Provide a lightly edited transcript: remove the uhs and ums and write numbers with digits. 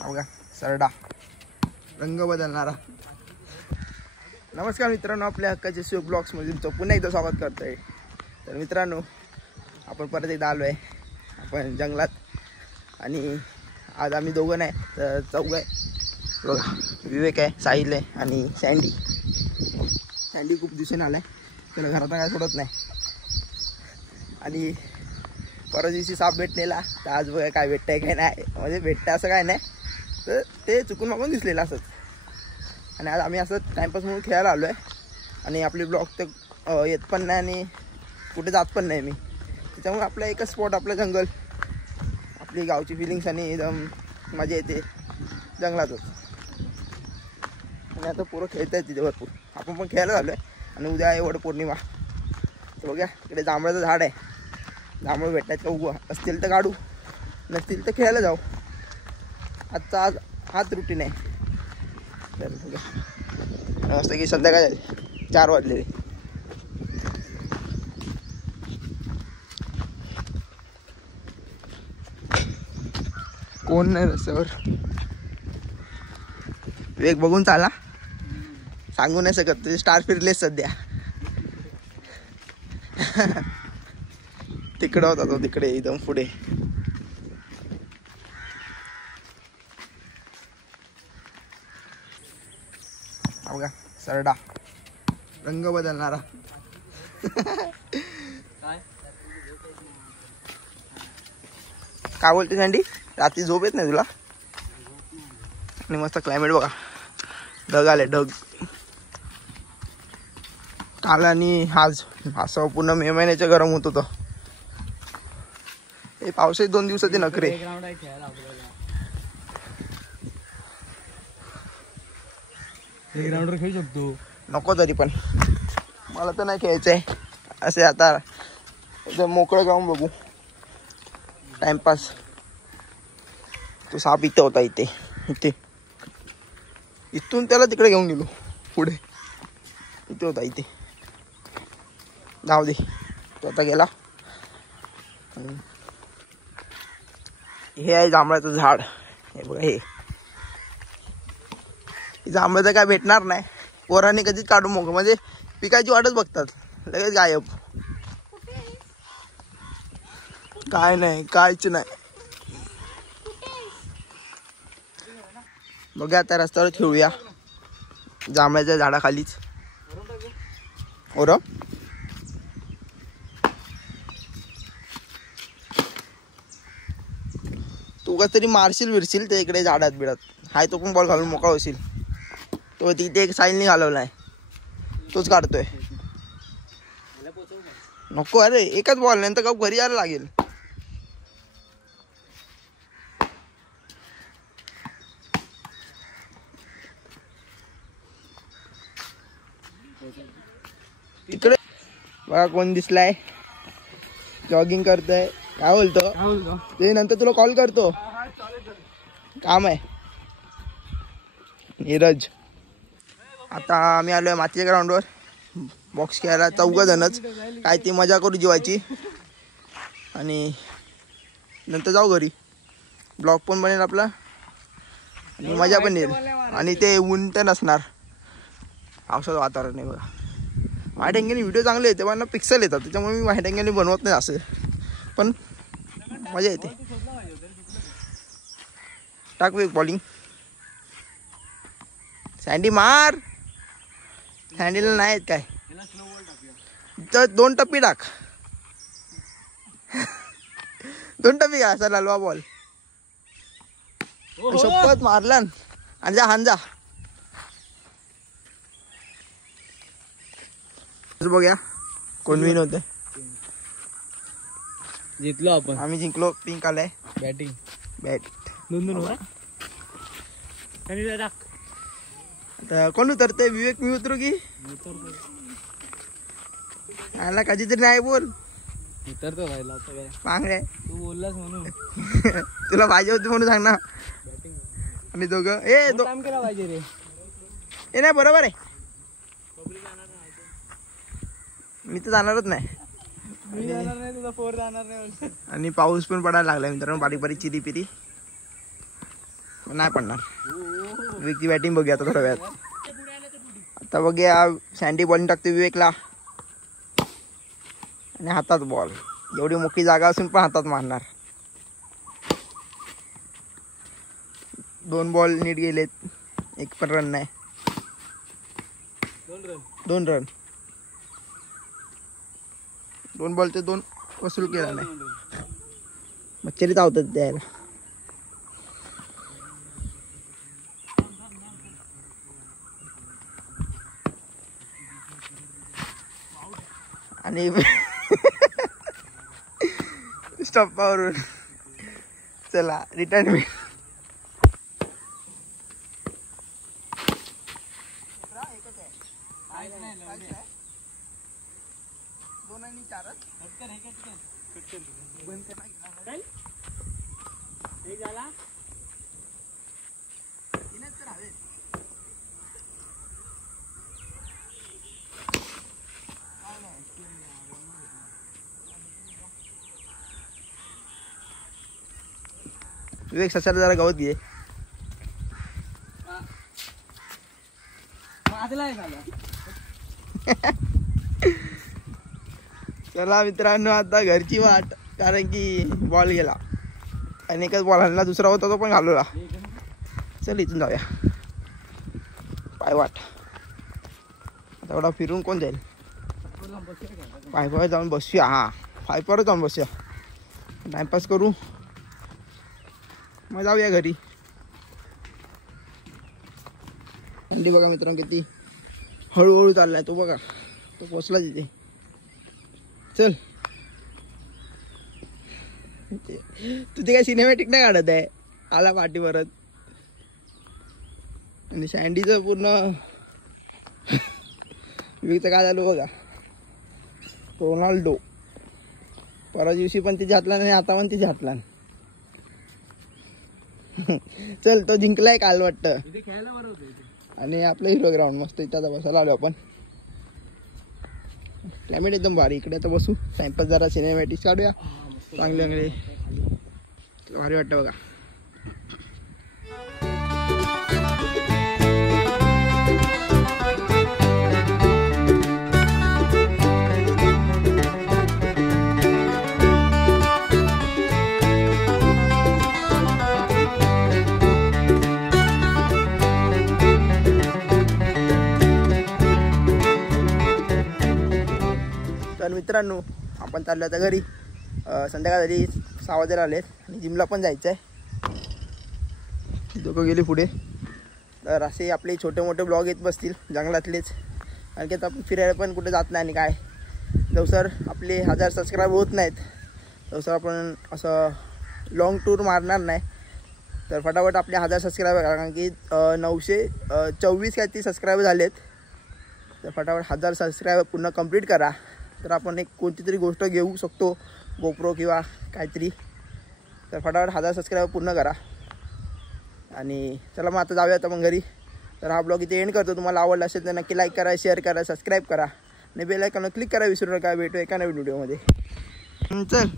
बघा सरडा रंग बदलणारा. नमस्कार मित्रांनो, आपल्या हक्काचे शिव ब्लॉग्समध्ये तुमचं पुन्हा एकदा स्वागत करतोय. तर मित्रांनो, आपण परत एकदा आलो आहे आपण जंगलात आणि आज आम्ही दोघं नाही तर चौघं आहे. बघा विवेक आहे, साहिल आहे आणि सँडी खूप दिवसाने आलाय, त्याला घरात काय सोडत नाही. आणि परवा दिवशी साप भेटलेला, तर आज बघा काय भेटतंय काय नाही, म्हणजे भेटतं असं काय नाही, तर ते चुकून मागून दिसलेलं असंच. आणि आज आम्ही असं टाईमपास म्हणून खेळायला आलो आहे आणि आपले ब्लॉग तर येत पण नाही आणि कुठे जात पण नाही मी, त्याच्यामुळे आपलं एकच स्पॉट आपलं जंगल, आपली गावची फिलिंग्स आणि एकदम मजा येते जंगलातच. आणि आता पोरं खेळत आहेत तिथे भरपूर, आपण पण खेळायला आलो आहे. आणि उद्या आहे वटपौर्णिमा, तर बघा इकडे जांभळाचं झाड आहे, जांभळं भेटतात का उगवा, असतील तर काढू, नसतील तर खेळायला जाऊ. आजचा हाच रुटीन आहे. तर बघा मस्त की संध्याकाळ झाली, 4 वाजले. कोण नाही रस्त्यावर, वेग बघून चाला, सांगू नाही शकत, तुझे स्टार फिरले सध्या. तिकडं होता तो, तिकडे एकदम पुढे. बघा सरडा रंग बदलणारा. काय बोलते सँडी, रात्री झोप येत नाही तुला? आणि मस्त क्लायमेट बघा, ढग आले ढग. काल आणि आज असं पूर्ण मे महिन्याच्या गरम होत होतं. हे पावसाचे 2 दिवसाचे नखरे. ग्राउंडवर खेळू शकतो, नको तरी पण मला तर नाही खेळायचंय. असे आता एकदम मोकळं ग्राउंड बघू, टाइमपास. तो साप इथे होता, इथे इथे इथून त्याला तिकडे घेऊन गेलो, पुढे इथे होता, इथे. जाऊ दे, तो आता गेला. हे आहे जांभळाचं झाड, हे बघा. हे जांभळाचं काय भेटणार नाही, पोरांनी कधीच काढू मोकळं, म्हणजे पिकाची वाटच बघतात, लगेच गायब. काय नाही, कायच नाही. बघा आता रस्त्यावर खेळूया, जांभळाच्या झाडाखालीच. ओर तू का तरी मारशील विरशील ते इकडे झाडात बिडात. हाय तो पण बॉल घालून मोकळा होशील. तो तिथे एक साईलनी घालवलाय, तोच काढतोय. नको, अरे एकच बॉल नंतर का घरी यायला लागेल. इकडे बघा कोण दिसलाय, जॉगिंग करतोय. काय बोलतो ते, नंतर तुला कॉल करतो, काम आहे. नीरज. आता आम्ही आलोय मातीच्या ग्राउंडवर बॉक्स खेळायला, 4 जणच. काय ती मजा करू जीवाची, आणि नंतर जाऊ घरी. ब्लॉग पण बनेल आपला आणि मजा पण येईल. आणि ते ऊन तर नसणार, पावसाचं वातावरण आहे बघा. वाईट अँगलने व्हिडिओ चांगले येते पण पिक्सल येतात, त्याच्यामुळे मी वाईट अँगलने बनवत नाही असं, पण मजा येते. टाकू एक बॉलिंग. सँडी मार, सँडीला नाही येत काय, तर 2 टप्पी टाक. 2 टप्पी का असा लालवा बॉल, शपथ मारला. आणि जा हांजा बघूया कोण विन होते. जिंकलो आपण, आम्ही जिंकलो. पिंक आलाय, बॅटिंग बॅट 2-2. आता कोण उतरते, विवेक मी उतरू की आला कधीतरी नाही बोल उतरतो राहिला आता काय पांगड्या, तू बोललास म्हणून. तुला पाहिजे होती म्हणून सांग ना. आणि दोघं काम केला पाहिजे रे, हे नाही बरोबर आहे. मी तर जाणारच नाही, मी जाणार नाही, तुझा 4 जाणार नाही. आणि पाऊस पण पडायला लागला मित्रांनो, बारीक बारीक चिरी पिरी. नाही पडणार. विवेकची बॅटिंग बघूया आता थोड्या वेळात. आता बघूया सँडी बॉलिंग टाकते विवेकला आणि हातात बॉल. एवढी मोठी जागा असून पण हातात मारणार. 2 बॉल नीट गेलेत, 1 पण रन नाही. 2 रन. 2 बॉलचे 2 वसूल केला नाही. मच्छरी धावतात द्यायला. आणि स्टॉपावरून चला रिटायरमेंट. विवेक सचाला जरा गवत घे. चला मित्रांनो आता घरची वाट, कारण की बॉल गेला आणि एकच बॉल आणला, दुसरा होता तो पण घालवला. चल इथून जाऊया पाय वाट. आता एवढा फिरून कोण जाईल. पायपावर जाऊन बसूया. हा पायपावर जाऊन बसूया, टाइमपास करू, मग जाऊया घरी. थंडी बघा मित्रांनो किती हळूहळू चाललाय तो. बघा तो पोचला तिथे. चल तुझे काय सिनेमॅटिक नाही काढत आहे. आला पाठी परत. आणि सँडीचं पूर्ण विवेकचं काय झालं बघा. रोनाल्डो परवा दिवशी पण तिच्या हातला आणि आता पण तिच्या हातला. चल तो जिंकलाय काल वाटतं. आणि आपलं हिरो ग्राउंड मस्त इथं आता बसायला आलो आपण. क्लायमेट एकदम भारी. इकडे आता बसू, टाइमपास जरा सिनेमॅटिक्स काढूया चांगले चांगले. भारी वाटतं बघा. तर मित्रांनो आपण चाललो आता घरी. संध्याकाळ झाली, 6 वाजायला आलेत आणि जिमला पण जायचं आहे. दोघं गेले पुढे. तर असे आपले छोटे मोठे ब्लॉग येत बसतील जंगलातलेच. कारण की आता आपण फिरायला पण कुठे जात नाही. आणि काय जवसर आपले 1000 सबस्क्राईब होत नाहीत जवसर आपण असं लॉंग टूर मारणार नाही. तर फटाफट आपले 1000 सबस्क्राईबर, कारण की 924 काय ते सबस्क्राईबर झालेत. तर फटाफट 1000 सबस्क्राईबर पूर्ण कंप्लीट करा. तर आपण एक कोणती तरी गोष्ट घेऊ शकतो, गोप्रो किंवा काहीतरी. तर फटाफट 1000 सबस्क्राईबर पूर्ण करा. आणि चला मग आता जाऊया आता मग घरी. तर हा ब्लॉग इथे एंड करतो. तुम्हाला आवडला असेल तर नक्की लाईक करा, शेअर करा, सबस्क्राईब करा आणि बेल आयकॉनवर क्लिक करा. विसरू नका. भेटू एका नवीन व्हिडिओमध्ये. चल.